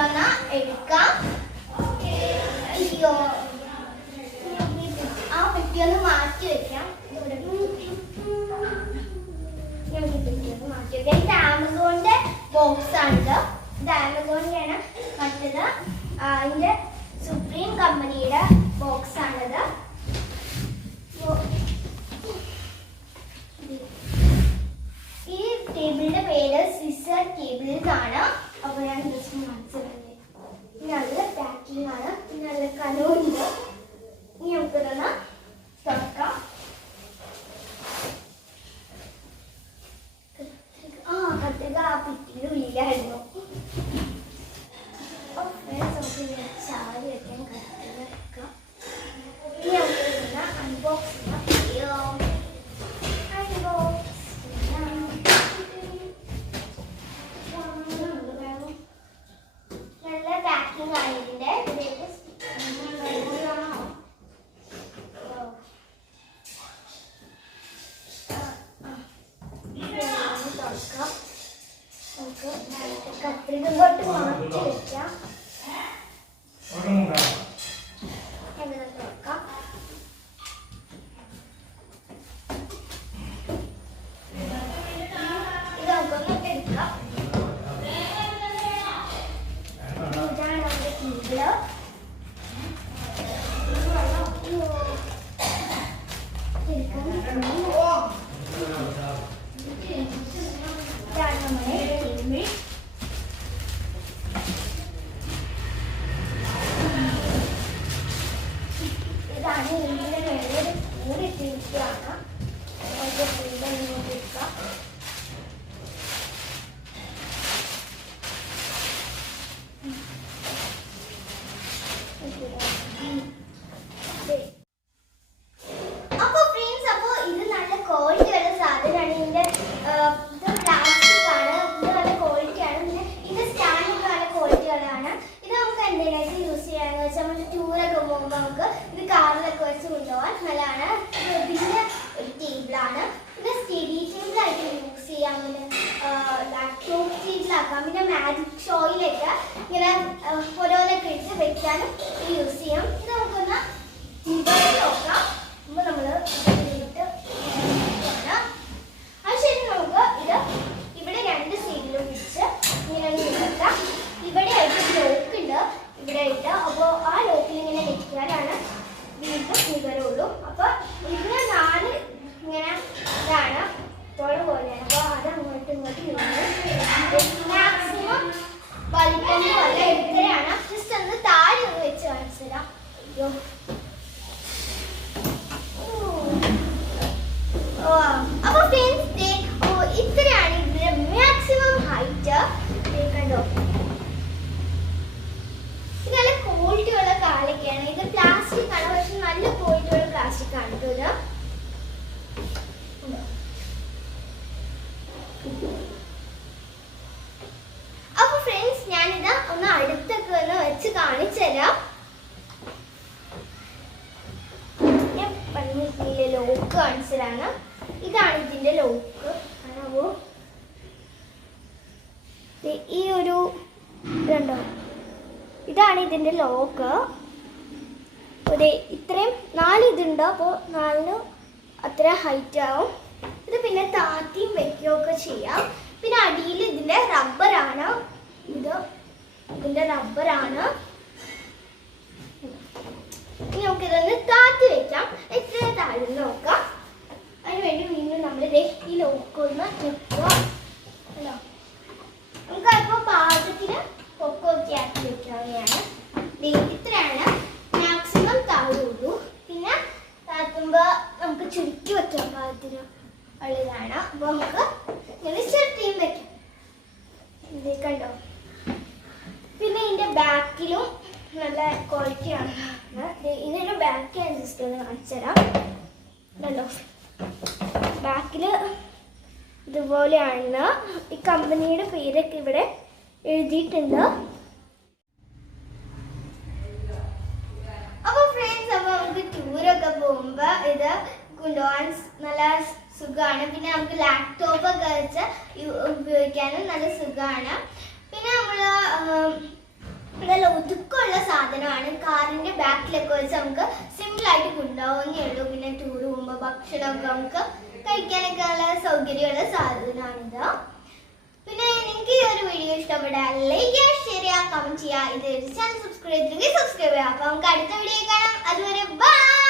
കൊണ്ടുവന്ന എടുക്കാം. ആ പെട്ടിയൊന്ന് മാറ്റി വെക്കാം. മാറ്റി വെക്കാം. ഇത് ആമസോണിന്റെ ബോക്സ് ആണിത്. ഇത് ആമസോണിന്റെയാണ്. മറ്റത് അതിന്റെ സുപ്രീം കമ്പനിയുടെ ബോക്സ് ആണിത്. ഈ ടേബിളിന്റെ പേര് സിസർ ടേബിൾ ആണ്. അപ്പൊ ഞാൻ ജസ്റ്റ് മനസ്സിലായി. നല്ല പാക്കിംഗ് ആണ്. നല്ല കനവുണ്ട്. ഇനി നമുക്ക് തന്നെ തുറക്കാം. കത്തിക ആ പിറ്റിയുടെ ഉള്ളിലായിരുന്നു. ചാരി വെക്കാൻ കത്തിക വെക്കാം. ഇനി നമുക്ക് തന്നെ അൺബോക്സ് ചെയ്യാം. നല്ല പാക്കിംഗ് ആണ് ഇതിന്റെ. കത്രിക കൊണ്ട് മാറ്റി വെക്കാം. അങ്ങനെ തുറക്കാം. ഇത് നമുക്കൊന്ന് എടുക്കാം. ഇതാണ് നമ്മുടെ ടീബിള്. ഇതാണ് ഇതിന്റെ മേലെ കൂടി ഇട്ടിരിക്കുകയാണ്. അപ്പൊ ഫ്രണ്ട്സ്, അപ്പൊ ഇത് നല്ല ക്വാളിറ്റി ഉള്ള സാധനമാണ്. ഇതിന്റെ ഇത് പ്ലാസ്റ്റിക് ആണ്. ഇത് നല്ല ക്വാളിറ്റി ആണ്. പിന്നെ ഇതിന്റെ സ്റ്റാൻഡ് നല്ല ക്വാളിറ്റി ഉള്ളതാണ്. ഇത് നമുക്ക് എന്തെങ്കിലുമൊക്കെ യൂസ് ചെയ്യാന്ന് വെച്ചാൽ നമ്മൾ ടൂറൊക്കെ പോകുമ്പോൾ നമുക്ക് ഇത് കാറിലൊക്കെ വെച്ച് കൊണ്ടുപോകാൻ നല്ലതാണ്. ഇതിന്റെ ഒരു ടേബിളാണ്. ഇത് സ്റ്റഡി ടേബിളായിട്ട് യൂസ് ചെയ്യാം. പിന്നെ ലാപ്ടോപ്പ് ടേബിളാക്കാം. പിന്നെ മാജിക് ഷോയിലൊക്കെ ഇങ്ങനെ ഓരോന്നൊക്കെ ഇട്ട് വെക്കാനും യൂസ് ചെയ്യാം. ഇത് നമുക്കൊന്ന് നോക്കാം. അപ്പോൾ നമ്മൾ ഇട്ട് അതിനുശേഷം നമുക്ക് ഇത് ഇവിടെ രണ്ട് സൈഡിലും വെച്ച് ഇങ്ങനെ നിൽക്കാം. ഇവിടെ ആയിട്ട് ലോക്ക് ഉണ്ട്. ഇവിടെ ഇട്ട് അപ്പോൾ ആ ലോക്കിൽ ഇങ്ങനെ വെക്കാനാണ് വീണ്ടും നികരുള്ളൂ. അപ്പൊ ഇതിന് 4 ഇങ്ങനെ ഇതാണ് തോള് പോലെയാണ്. അപ്പൊ അത് അങ്ങോട്ടും ഇങ്ങോട്ടും മാക്സിമം വലിപ്പം പോലെ എത്രയാണ്. ജസ്റ്റ് ഒന്ന് താഴെ ഒന്ന് വെച്ച് കാണിച്ചു തരാം. അയ്യോ, അപ്പൊ ഫ്രണ്ട്സ് ഇത്രയാണ് ഇതിന്റെ മാക്സിമം ഹൈറ്റ്. കണ്ടോ, ഇത് നല്ല ക്വാളിറ്റി ഉള്ള കാലൊക്കെയാണ്. ഇത് പ്ലാസ്റ്റിക് ആണ്, പക്ഷെ നല്ല ക്വാളിറ്റി ഉള്ള പ്ലാസ്റ്റിക് ആണ് ഇത്. അപ്പൊ ഫ്രണ്ട്സ്, ഞാനിത് ഒന്ന് അടുത്തൊക്കെ ഒന്ന് വെച്ച് കാണിച്ചു തരാം. ഞാൻ പറഞ്ഞിട്ടില്ല ലോക്ക് കാണിച്ചതാണ്. ഇതാണ് ഇതിന്റെ ലോക്ക്. കാണാവോ? ഈ ഒരു ഇതുണ്ടോ, ഇതാണ് ഇതിന്റെ ലോക്ക്. ഒരു ഇത്രയും 4 ഇതുണ്ട്. അപ്പോൾ 4 അത്ര ഹൈറ്റ് ആവും. ഇത് പിന്നെ താത്തിയും വെക്കുകയൊക്കെ ചെയ്യാം. പിന്നെ അടിയിൽ ഇതിന്റെ റബ്ബറാണ്. ഇത് ഇതിന്റെ റബ്ബറാണ്. ഇനി നമുക്ക് ഇതൊന്ന് താത്തി വെക്കാം. എത്ര താഴെ നോക്കാം. അതിനുവേണ്ടി വീണ്ടും നമ്മൾ ഈ ലോക്കൊന്ന് വെക്കുക. അല്ലോ, നമുക്ക് അപ്പോൾ പാകത്തിന് പൊക്കമൊക്കെ ആക്കി വെക്കാവുന്നതാണ്. ഇത്രയാണ് മാക്സിമം താഴുള്ളൂ. പിന്നെ താത്തുമ്പോൾ നമുക്ക് ചുരുക്കി വെക്കാൻ പാകത്തിന് ഉള്ളതാണ്. അപ്പോൾ നമുക്ക് ഇങ്ങനെ ചെറുത്തിയും വെക്കാം. ഇത് കണ്ടോ. പിന്നെ ഇതിൻ്റെ ബാക്കിലും നല്ല ക്വാളിറ്റിയാണ്. ഇതിൻ്റെ ബാക്ക് ഞാൻ ജസ്റ്റ് ഒന്ന് കാണിച്ചു തരാം. കണ്ടോ, ബാക്കിൽ ഇതുപോലെയാണ്. ഈ കമ്പനിയുടെ പേരൊക്കെ ഇവിടെ എഴുതിയിട്ടുണ്ട്. അപ്പോൾ ഫ്രണ്ട്സ്, അപ്പോൾ നമുക്ക് ടൂറൊക്കെ പോകുമ്പോൾ ഇത് കൊണ്ടുപോകാൻ നല്ല സുഖമാണ്. പിന്നെ നമുക്ക് ലാപ്ടോപ്പ് ഒക്കെ വെച്ച് ഉപയോഗിക്കാനും നല്ല സുഖമാണ്. പിന്നെ നമ്മൾ നല്ല ഒതുക്കമുള്ള സാധനമാണ്. കാറിന്റെ ബാക്കിലൊക്കെ വെച്ച് നമുക്ക് സിമ്പിൾ ആയിട്ട് കൊണ്ടുപോകുന്നേ ഉള്ളൂ. പിന്നെ ടൂർ പോകുമ്പോൾ ഭക്ഷണമൊക്കെ നമുക്ക് കഴിക്കാനൊക്കെ നല്ല സൗകര്യമുള്ള സാധനമാണിത്. പിന്നെ നിങ്ങൾക്ക് ഈ ഒരു വീഡിയോ ഇഷ്ടപ്പെട്ടാൽ ലൈക്ക് ചെയ്യുക, ഷെയർ ചെയ്യുക, കമന്റ് ചെയ്യുക. ഇത് ചാനൽ സബ്സ്ക്രൈബ് ചെയ്തില്ലെങ്കിൽ സബ്സ്ക്രൈബ് ചെയ്യുക. അപ്പോൾ നമുക്ക് അടുത്ത വീഡിയോ കാണാം. അതുവരെ ബൈ.